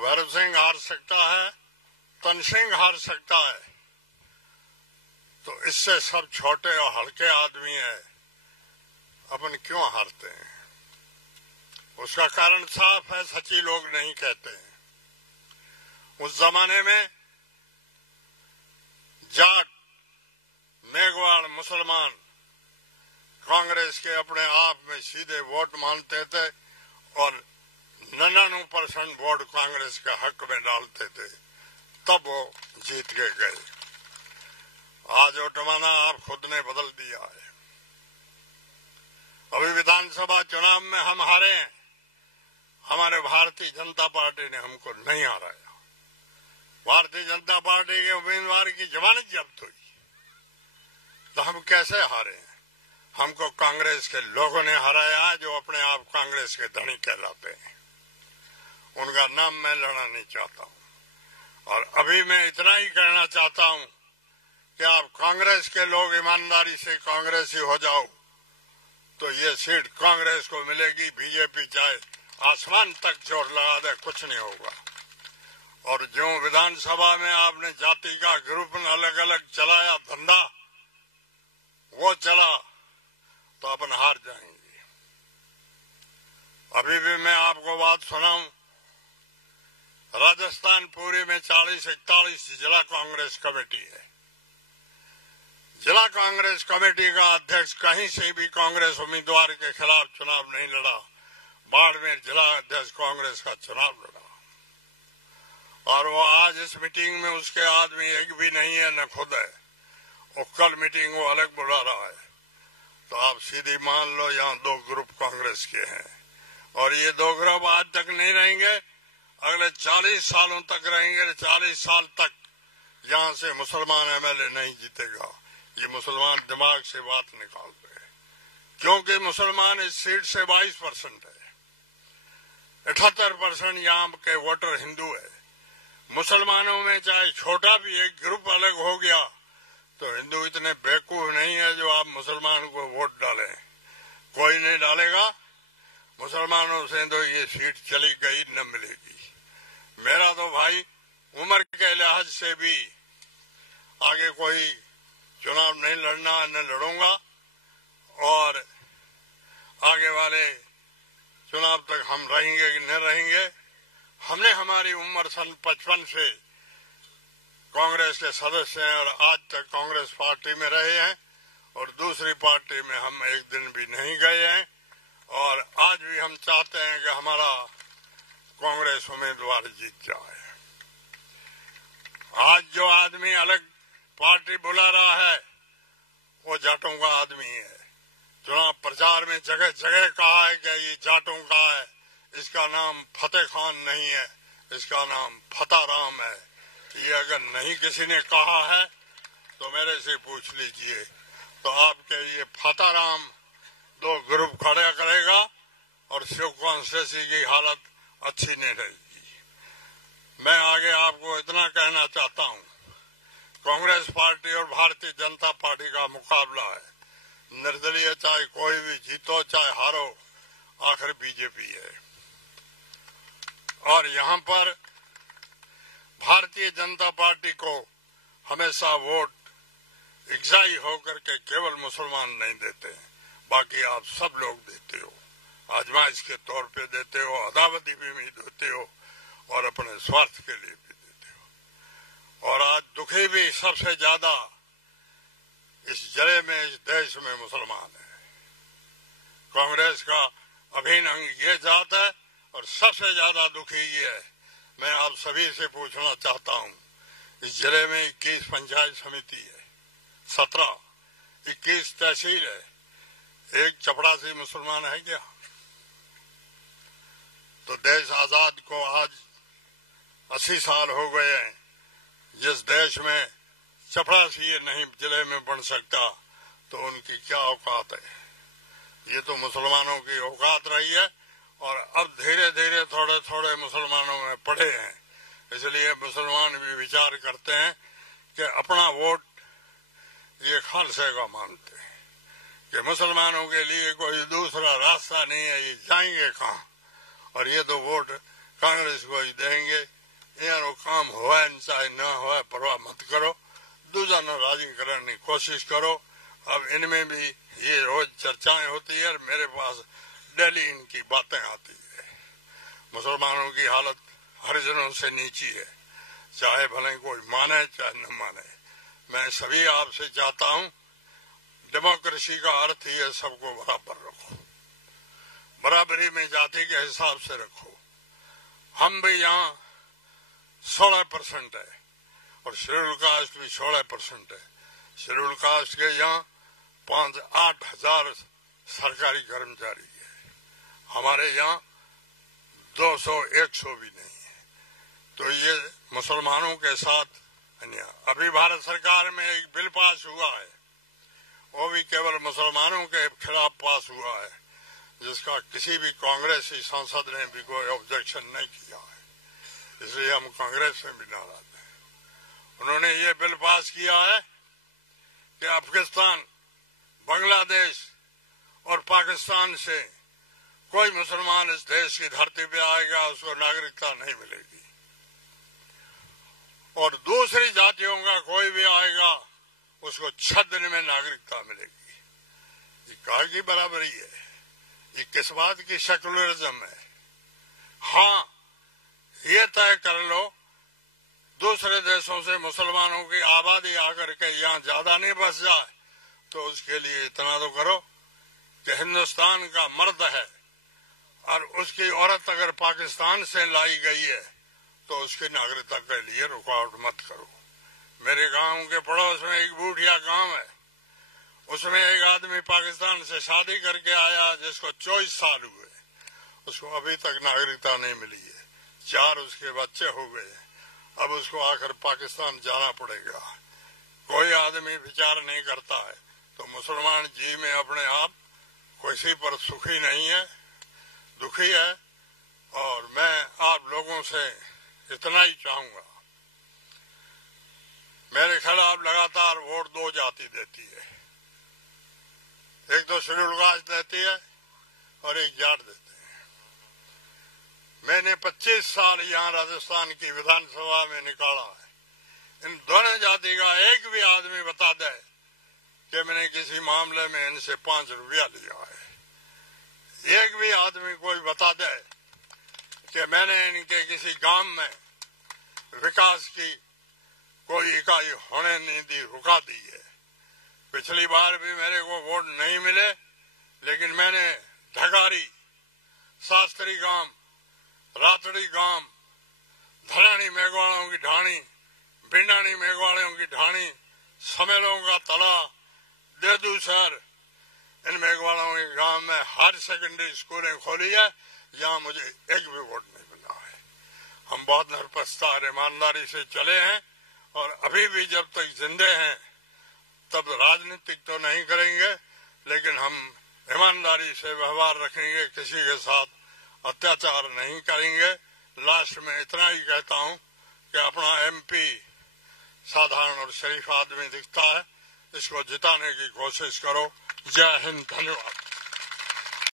भैरव सिंह हार सकता है, तन सिंह हार सकता है, तो इससे सब छोटे और हल्के आदमी है, अपन क्यों हारते हैं? उसका कारण साफ है, सच्ची लोग नहीं कहते हैं। उस जमाने में जाट, मेघवाड़, मुसलमान कांग्रेस के अपने आप में सीधे वोट मानते थे और 99% वोट कांग्रेस के हक में डालते थे, तब वो जीत के गए। आज वो जमाना आप खुद ने बदल दिया है। अभी विधानसभा चुनाव में हम हारे हैं, हमारे भारतीय जनता पार्टी ने हमको नहीं हराया। भारतीय जनता पार्टी के उम्मीदवार की जमानत जब्त हुई, तो हम कैसे हारे हैं? हमको कांग्रेस के लोगों ने हराया, जो अपने आप कांग्रेस के धनी कहलाते हैं। उनका नाम मैं लेना नहीं चाहता हूं। और अभी मैं इतना ही कहना चाहता हूं कि आप कांग्रेस के लोग ईमानदारी से कांग्रेसी हो जाओ, तो ये सीट कांग्रेस को मिलेगी। बीजेपी चाहे आसमान तक जोर लगा दे, कुछ नहीं होगा। और जो विधानसभा में आपने जाति का ग्रुप अलग अलग चलाया धंधा, वो चला तो अपन हार जाएंगे। अभी भी मैं आपको बात सुनाऊं, राजस्थान पूरे में 40-41 जिला कांग्रेस कमेटी है। जिला कांग्रेस कमेटी का अध्यक्ष कहीं से भी कांग्रेस उम्मीदवार के खिलाफ चुनाव नहीं लड़ा। बाड़मेर जिला अध्यक्ष कांग्रेस का चुनाव लड़ा, और वो आज इस मीटिंग में उसके आदमी एक भी नहीं है, न खुद है। और कल मीटिंग वो अलग बुला रहा है। तो आप सीधी मान लो यहाँ 2 ग्रुप कांग्रेस के हैं, और ये 2 ग्रुप आज तक नहीं रहेंगे, अगले 40 सालों तक रहेंगे। 40 साल तक यहाँ से मुसलमान एमएलए नहीं जीतेगा। ये मुसलमान दिमाग से बात निकाल रहे हैं, क्योंकि मुसलमान इस सीट से 22% है। 78% यहाँ के वोटर हिंदू है। मुसलमानों में चाहे छोटा भी एक ग्रुप अलग हो गया, तो हिंदू इतने बेवकूफ नहीं है जो आप मुसलमान को वोट डालें। कोई नहीं डालेगा। मुसलमानों से तो ये सीट चली गई, न मिलेगी। मेरा तो भाई उम्र के लिहाज से भी आगे कोई चुनाव नहीं लड़ना, न लड़ूंगा, और आगे वाले चुनाव तक हम रहेंगे कि न रहेंगे। हमने हमारी उम्र सन 55 से कांग्रेस के सदस्य हैं, और आज तक कांग्रेस पार्टी में रहे हैं, और दूसरी पार्टी में हम एक दिन भी नहीं गए हैं। और आज भी हम चाहते हैं कि हमारा कांग्रेस उम्मीदवार जीत जाए। आज जो आदमी अलग पार्टी बुला रहा है, वो जाटों का आदमी है। चुनाव प्रचार में जगह जगह कहा है कि ये जाटों का है। इसका नाम फतेह खान नहीं है, इसका नाम फतेह राम है। ये अगर नहीं किसी ने कहा है तो मेरे से पूछ लीजिए। तो आपके ये फतेह राम 2 ग्रुप खड़ा करेगा, और शिव कॉन्स्टिट्यूंसी की हालत अच्छी नहीं रहेगी। मैं आगे आपको इतना कहना चाहता हूँ, कांग्रेस पार्टी और भारतीय जनता पार्टी का मुकाबला है। निर्दलीय चाहे कोई भी जीतो चाहे हारो, आखिर बीजेपी है। और यहाँ पर भारतीय जनता पार्टी को हमेशा वोट इकसाई होकर के केवल मुसलमान नहीं देते हैं, बाकी आप सब लोग देते हो। आजमाइश के तौर पे देते हो, अदावती भी देते हो, और अपने स्वार्थ के लिए भी देते हो। और आज दुखी भी सबसे ज्यादा इस जिले में, इस देश में मुसलमान है। कांग्रेस का अभिन्न अंग ये जात है, और सबसे ज्यादा दुखी ये है। मैं आप सभी से पूछना चाहता हूँ, इस जिले में 21 पंचायत समिति है, 17, 21 तहसील है, एक चपरासी मुसलमान है क्या? तो देश आजाद को आज 80 साल हो गए हैं। जिस देश में चपरासी नहीं जिले में बन सकता, तो उनकी क्या औकात है? ये तो मुसलमानों की औकात रही है, और अब धीरे धीरे थोड़े थोड़े मुसलमानों में पड़े हैं। इसलिए मुसलमान भी विचार करते हैं कि अपना वोट ये खालसे का मानते हैं कि मुसलमानों के लिए कोई दूसरा रास्ता नहीं है, ये जाएंगे कहाँ? और ये तो वोट कांग्रेस को ही देंगे। यारो काम हुआ चाहे न हुआ परवाह मत करो, दूसरा नाराजी करने की कोशिश करो। अब इनमें भी ये रोज चर्चाएं होती है और मेरे पास डेली इनकी बातें आती है। मुसलमानों की हालत हरिजनों से नीची है, चाहे भले कोई माने चाहे न माने। मैं सभी आपसे चाहता हूं, डेमोक्रेसी का अर्थ ही है सबको बराबर रखो, बराबरी में जाति के हिसाब से रखो। हम भी यहाँ 16% है और शेड्यूल कास्ट भी 16% है। शेड्यूल कास्ट के यहाँ 5-8 हजार सरकारी कर्मचारी है, हमारे यहाँ 200-100 भी नहीं है। तो ये मुसलमानों के साथ अन्याय। अभी भारत सरकार में एक बिल पास हुआ है, वो भी केवल मुसलमानों के खिलाफ पास हुआ है, जिसका किसी भी कांग्रेसी सांसद ने भी कोई ऑब्जेक्शन नहीं किया है, इसलिए हम कांग्रेस से भी नाराज हैं। उन्होंने ये बिल पास किया है कि अफगानिस्तान, बांग्लादेश और पाकिस्तान से कोई मुसलमान इस देश की धरती पे आएगा उसको नागरिकता नहीं मिलेगी, और दूसरी जातियों का कोई भी आएगा उसको 6 दिन में नागरिकता मिलेगी। ये कहाँ की बराबरी है? ये किस बात की सेकुलरिज्म है? हाँ, ये तय कर लो दूसरे देशों से मुसलमानों की आबादी आकर के यहाँ ज्यादा नहीं बस जाए, तो उसके लिए इतना तो करो कि हिंदुस्तान का मर्द है और उसकी औरत अगर पाकिस्तान से लाई गई है तो उसकी नागरिकता के लिए रुकावट मत करो। मेरे गांव के पड़ोस में एक बूढ़िया गांव है, उसमें एक आदमी पाकिस्तान से शादी करके आया जिसको 24 साल हुए, उसको अभी तक नागरिकता नहीं मिली है, 4 उसके बच्चे हो गए, अब उसको आकर पाकिस्तान जाना पड़ेगा। कोई आदमी विचार नहीं करता है। तो मुसलमान जी में अपने आप किसी पर सुखी नहीं है, दुखी है। और मैं आप लोगों से इतना ही चाहूंगा, मेरे खिलाफ लगातार वोट 2 जाति देती है, एक तो शेड्यूल कास्ट देती है और एक जाट देते हैं। मैंने 25 साल यहाँ राजस्थान की विधानसभा में निकाला है, इन दोनों जाति का एक भी आदमी बता दे कि मैंने किसी मामले में इनसे 5 रुपया लिया है, एक भी आदमी कोई बता दे कि मैंने इनके किसी गांव में विकास की कोई इकाई होने नहीं दी, रुका दी है। पिछली बार भी मेरे को वोट नहीं मिले, लेकिन मैंने ढगारी, शास्त्री गांव, रातड़ी गांव, धरानी मेघवालों की ढाणी, भिंडानी मेघवालों की ढाणी, समेलों का तला, देदू शहर, इन मेघवालों के गांव में हर सेकेंडरी स्कूलें खोली है, यहाँ मुझे एक भी वोट नहीं मिला है। हम बहुत निरपक्षता ईमानदारी से चले हैं और अभी भी जब तक जिंदे हैं तब राजनीतिक तो नहीं करेंगे, लेकिन हम ईमानदारी से व्यवहार रखेंगे, किसी के साथ अत्याचार नहीं करेंगे। लास्ट में इतना ही कहता हूँ कि अपना MP साधारण और शरीफ आदमी दिखता है, इसको जिताने की कोशिश करो। जय हिंद, धन्यवाद।